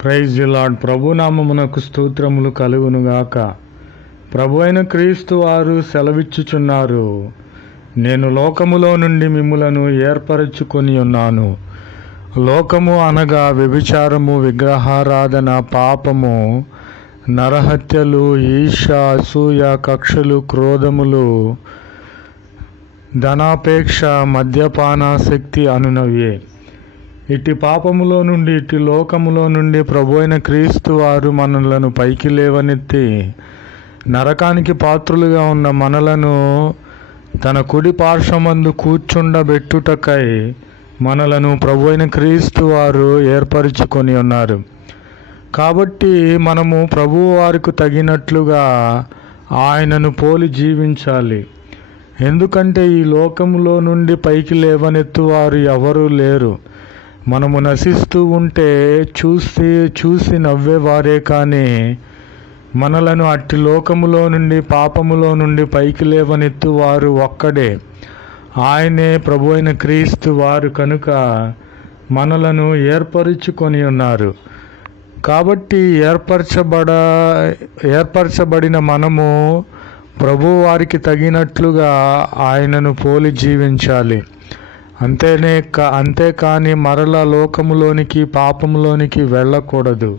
Praise the lord. ప్రభునామమునకు స్తోత్రములు కలుగునుగాక. ప్రభు అయిన క్రీస్తు వారు సెలవిచ్చుచున్నారు, నేను లోకములో నుండి మిమ్ములను ఏర్పరచుకొని ఉన్నాను. లోకము అనగా వ్యభిచారము, విగ్రహారాధన, పాపము, నరహత్యలు, ఈర్ష్య, అసూయ, కక్షలు, క్రోధములు, ధనాపేక్ష, మద్యపానాసక్తి అనునవే. ఇటు పాపములో నుండి, ఇటు లోకములో నుండి ప్రభు అయిన క్రీస్తు వారు మనలను పైకి లేవనెత్తి నరకానికి పాత్రులుగా ఉన్న మనలను తన కుడి పార్శ్వమందు కూర్చుండబెట్టుటకై మనలను ప్రభు అయిన క్రీస్తు వారు ఏర్పరచుకొని ఉన్నారు. కాబట్టి మనము ప్రభువు వారికి తగినట్లుగా ఆయనను పోలి జీవించాలి. ఎందుకంటే ఈ లోకములో నుండి పైకి లేవనెత్తు వారు ఎవరూ లేరు. మనము నశిస్తూ ఉంటే చూసి నవ్వేవారే, కానీ మనలను అట్టి లోకములో నుండి, పాపములో నుండి పైకి లేవనెత్తు వారు ఒక్కడే, ఆయనే ప్రభు అయిన క్రీస్తు వారు. కనుక మనలను ఏర్పరచుకొని ఉన్నారు. కాబట్టి ఏర్పరచబడిన మనము ప్రభు వారికి తగినట్లుగా ఆయనను పోలి జీవించాలి. అంతేకాని మరల లోకములోనికి, పాపములోనికి వెళ్ళకూడదు.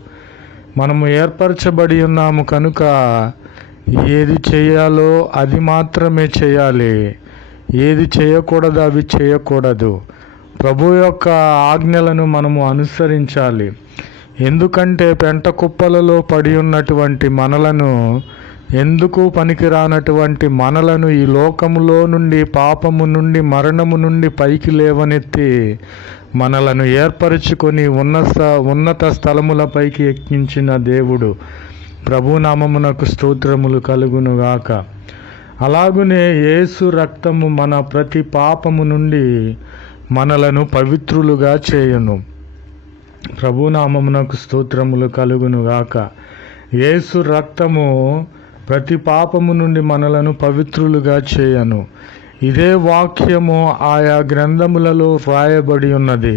మనము ఏర్పరచబడి ఉన్నాము కనుక ఏది చేయాలో అది మాత్రమే చేయాలి, ఏది చేయకూడదు అవి చేయకూడదు. ప్రభు యొక్క ఆజ్ఞలను మనము అనుసరించాలి. ఎందుకంటే పెంట కుప్పలలో పడి ఉన్నటువంటి మనలను, ఎందుకు పనికిరానటువంటి మనలను ఈ లోకములో నుండి, పాపము నుండి, మరణము నుండి పైకి లేవనెత్తి మనలను ఏర్పరచుకొని ఉన్నత స్థలములపైకి ఎక్కించిన దేవుడు. ప్రభునామమునకు స్తోత్రములు కలుగునుగాక. అలాగునే యేసు రక్తము మన ప్రతి పాపము నుండి మనలను పవిత్రులుగా చేయును. ప్రభునామమునకు స్తోత్రములు కలుగునుగాక. యేసు రక్తము ప్రతి పాపము నుండి మనలను పవిత్రులుగా చేయను. ఇదే వాక్యము ఆయా గ్రంథములలో వ్రాయబడి ఉన్నది.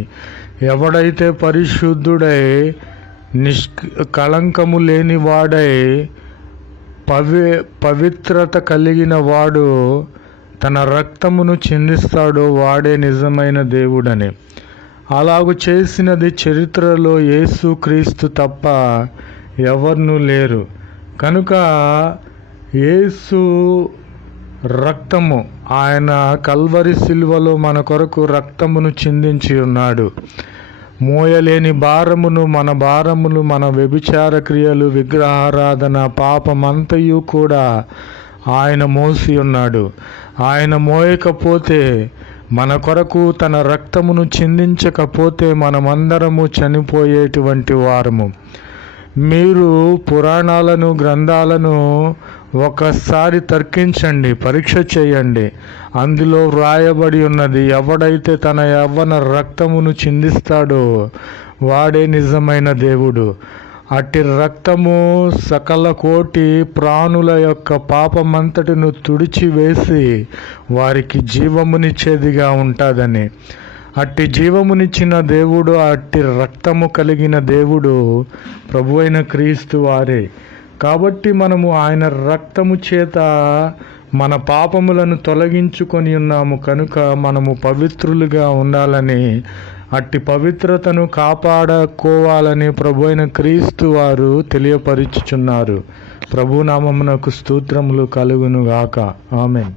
ఎవడైతే పరిశుద్ధుడై కళంకము లేని వాడై పవిత్రత కలిగిన వాడు తన రక్తమును చిందిస్తాడో వాడే నిజమైన దేవుడని. అలాగు చేసినది చరిత్రలో యేసు క్రీస్తు తప్ప ఎవరు లేరు. కనుక యేసు రక్తము, ఆయన కల్వరి సిలువలో మన కొరకు రక్తమును చిందించి ఉన్నాడు. మోయలేని భారమును, మన భారములు, మన వ్యభిచార క్రియలు, విగ్రహారాధన, పాపమంతయు కూడా ఆయన మోసి ఉన్నాడు. ఆయన మోయకపోతే, మన కొరకు తన రక్తమును చిందించకపోతే మనమందరము చనిపోయేటువంటి వారము. మీరు పురాణాలను, గ్రంథాలను ఒకసారి తర్కించండి, పరీక్ష చేయండి. అందులో వ్రాయబడి ఉన్నది, ఎవడైతే తన యవ్వన రక్తమును చిందిస్తాడో వాడే నిజమైన దేవుడు. అట్టి రక్తము సకల కోటి ప్రాణుల యొక్క పాపమంతటిను తుడిచివేసి వారికి జీవమునిచ్చేదిగా ఉంటుందని. అట్టి జీవమునిచ్చిన దేవుడు, అట్టి రక్తము కలిగిన దేవుడు ప్రభు అయిన క్రీస్తు వారే. కాబట్టి మనము ఆయన రక్తము చేత మన పాపములను తొలగించుకొని ఉన్నాము. కనుక మనము పవిత్రులుగా ఉండాలని, అట్టి పవిత్రతను కాపాడుకోవాలని ప్రభు అయిన క్రీస్తు వారు తెలియపరుచుచున్నారు. ప్రభునామమునకు స్తోత్రములు కలుగునుగాక. ఆమేన్.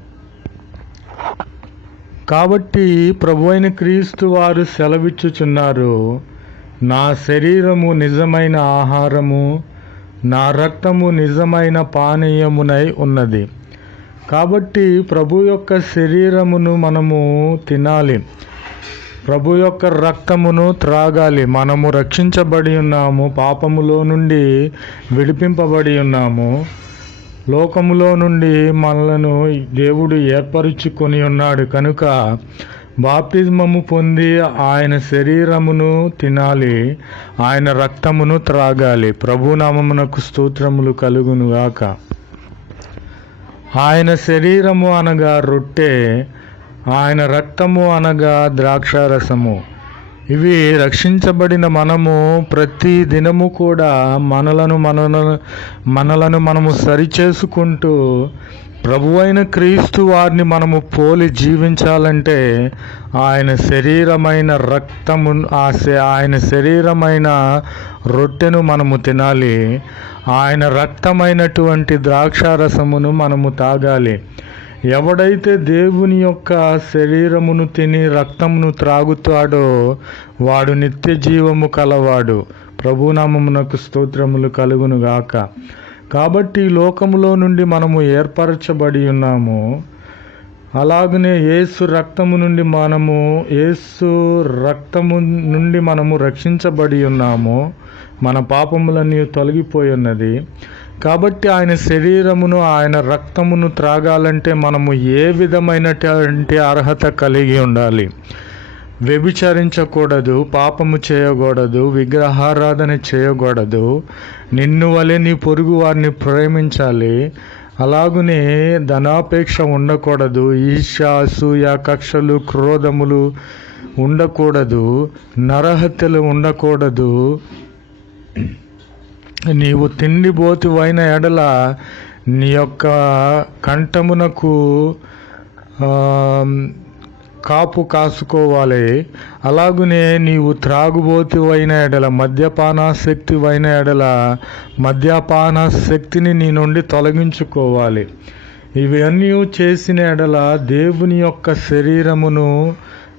కాబట్టి ప్రభు అయిన క్రీస్తు వారు సెలవిచ్చుచున్నారు, నా శరీరము నిజమైన ఆహారము, నా రక్తము నిజమైన పానీయమునై ఉన్నది. కాబట్టి ప్రభు యొక్క శరీరమును మనము తినాలి, ప్రభు యొక్క రక్తమును త్రాగాలి. మనము రక్షించబడి ఉన్నాము, పాపములో నుండి విడిపింపబడి ఉన్నాము. లోకములో నుండి మనలను దేవుడు ఏర్పరచుకొని ఉన్నాడు. కనుక బాప్తిజమము పొంది ఆయన శరీరమును తినాలి, ఆయన రక్తమును త్రాగాలి. ప్రభునామమునకు స్తోత్రములు కలుగునుగాక. ఆయన శరీరము అనగా రొట్టె, ఆయన రక్తము అనగా ద్రాక్షారసము. ఇవి రక్షించబడిన మనము ప్రతి దినము కూడా మనలను మనము సరిచేసుకుంటూ ప్రభువైన క్రీస్తు వారిని మనము పోలి జీవించాలంటే ఆయన శరీరమైన రక్తము ఆయన శరీరమైన రొట్టెను మనము తినాలి. ఆయన రక్తమైనటువంటి ద్రాక్షారసమును మనము తాగాలి. ఎవడైతే దేవుని యొక్క శరీరమును తిని రక్తమును త్రాగుతాడో వాడు నిత్య జీవము కలవాడు. ప్రభునామమునకు స్తోత్రములు కలుగును గాక. కాబట్టి లోకములో నుండి మనము ఏర్పరచబడి ఉన్నాము. అలాగనే యేసు రక్తము నుండి మనము రక్షించబడి ఉన్నాము. మన పాపములన్నీ తొలగిపోయి ఉన్నది. కాబట్టి ఆయన శరీరమును ఆయన రక్తమును త్రాగాలంటే మనము ఏ విధమైనటువంటి అర్హత కలిగి ఉండాలి? వ్యభిచరించకూడదు, పాపము చేయకూడదు, విగ్రహారాధన చేయకూడదు, నిన్ను వలె నీ పొరుగు వారిని ప్రేమించాలి. అలాగునే ధనాపేక్ష ఉండకూడదు, ఈర్ష్య, అసూయ, కక్షలు, క్రోధములు ఉండకూడదు, నరహత్యలు ఉండకూడదు. నీవు తిండిబోతువైన ఎడల నీ యొక్క కంఠమునకు కాపు కాసుకోవాలి. అలాగునే నీవు త్రాగుబోతువైన ఎడల, మద్యపానాసక్తివైన ఎడల మద్యపానాసక్తిని నీ నుండి తొలగించుకోవాలి. ఇవన్నీ చేసిన ఎడల దేవుని యొక్క శరీరమును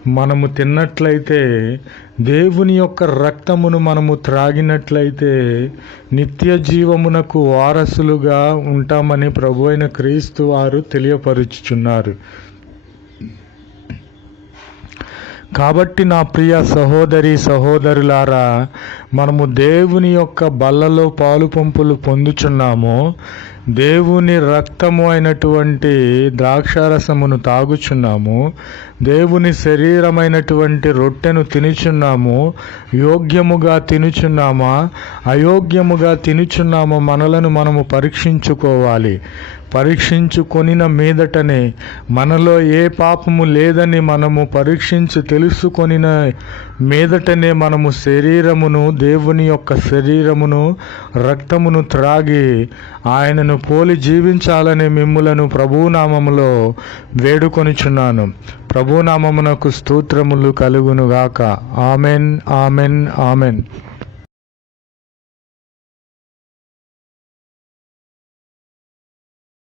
మనము తిన్నట్లయితే, దేవుని యొక్క రక్తమును మనము త్రాగినట్లయితే నిత్య జీవమునకు వారసులుగా ఉంటామని ప్రభువైన క్రీస్తు వారు తెలియపరుచుచున్నారు. కాబట్టి నా ప్రియ సహోదరి సహోదరులారా, మనము దేవుని యొక్క బల్లలో పాలు పంపులు పొందుచున్నాము. దేవుని రక్తము అయినటువంటి ద్రాక్షారసమును తాగుచున్నాము. దేవుని శరీరమైనటువంటి రొట్టెను తినుచున్నాము. యోగ్యముగా తినుచున్నామా, అయోగ్యముగా తినుచున్నామా మనలను మనము పరీక్షించుకోవాలి. పరీక్షించుకొనిన మీదటనే మనలో ఏ పాపము లేదని మనము పరీక్షించి తెలుసుకొనిన మీదటనే మనము శరీరమును, దేవుని యొక్క శరీరమును, రక్తమును త్రాగి ఆయనను పోలి జీవించాలని మిమ్ములను ప్రభునామములో వేడుకొనుచున్నాను. ప్రభునామమునకు స్తోత్రములు కలుగునుగాక. Amen, amen, amen.